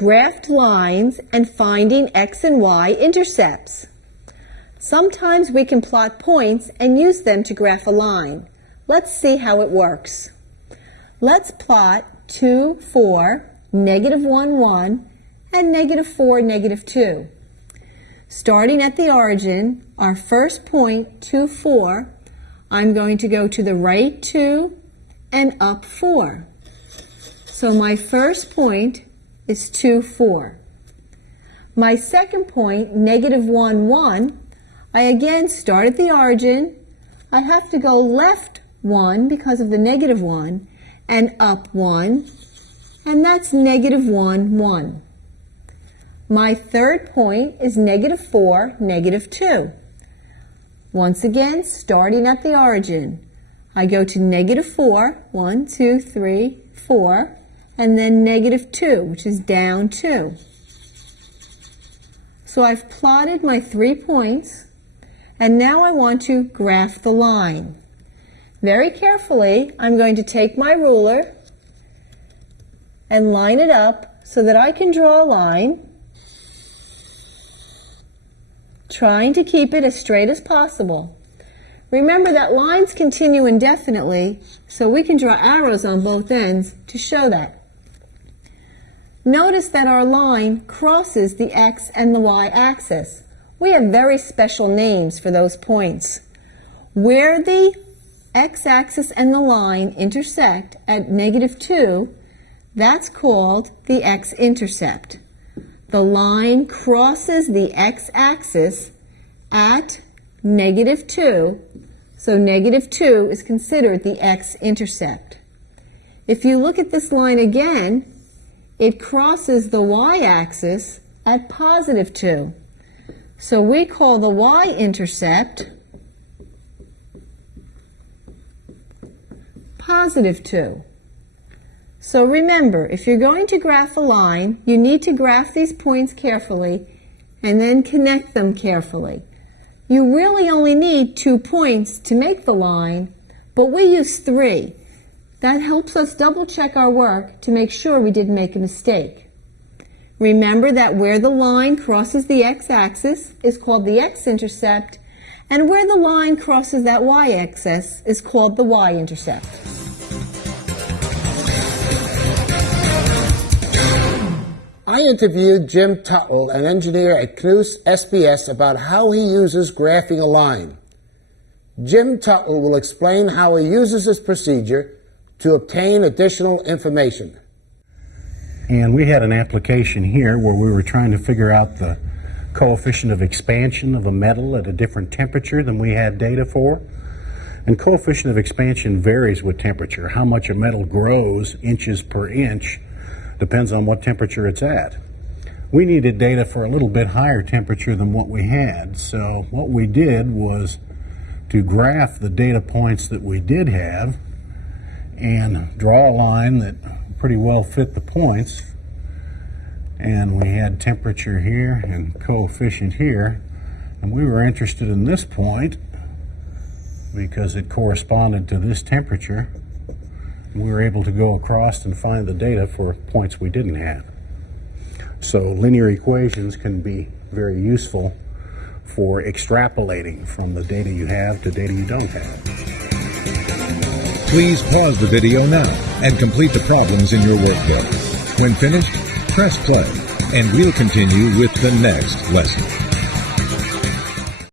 graphed lines and finding x and y intercepts. Sometimes we can plot points and use them to graph a line. Let's see how it works. Let's plot 2, 4, negative 1, 1, and negative 4, negative 2. Starting at the origin, our first point, 2, 4, I'm going to go to the right 2 and up 4. So my first point is 2, 4. My second point, negative 1, 1, I again start at the origin. I have to go left 1 because of the negative 1 and up 1, and that's negative 1, 1. My third point is negative 4, negative 2. Once again, starting at the origin, I go to negative 4, 1, 2, 3, 4, and then negative 2, which is down 2. So I've plotted my 3 points, and now I want to graph the line. Very carefully, I'm going to take my ruler and line it up so that I can draw a line, trying to keep it as straight as possible. Remember that lines continue indefinitely, so we can draw arrows on both ends to show that. Notice that our line crosses the x and the y axis. We have very special names for those points. Where the x-axis and the line intersect at negative 2, that's called the x-intercept. The line crosses the x-axis at negative 2, so negative 2 is considered the x-intercept. If you look at this line again, it crosses the y-axis at positive 2. So we call the y-intercept positive 2. So remember, if you're going to graph a line, you need to graph these points carefully and then connect them carefully. You really only need 2 points to make the line, but we use 3. That helps us double check our work to make sure we didn't make a mistake. Remember that where the line crosses the x-axis is called the x-intercept, and where the line crosses that y-axis is called the y-intercept. I interviewed Jim Tuttle, an engineer at Knus SBS, about how he uses graphing a line. Jim Tuttle will explain how he uses this procedure to obtain additional information. And we had an application here where we were trying to figure out the coefficient of expansion of a metal at a different temperature than we had data for. And coefficient of expansion varies with temperature. How much a metal grows inches per inch depends on what temperature it's at. We needed data for a little bit higher temperature than what we had, so what we did was to graph the data points that we did have and draw a line that pretty well fit the points. And we had temperature here and coefficient here, and we were interested in this point because it corresponded to this temperature. We were able to go across and find the data for points we didn't have. So linear equations can be very useful for extrapolating from the data you have to data you don't have. Please pause the video now and complete the problems in your workbook. When finished, press play, and we'll continue with the next lesson.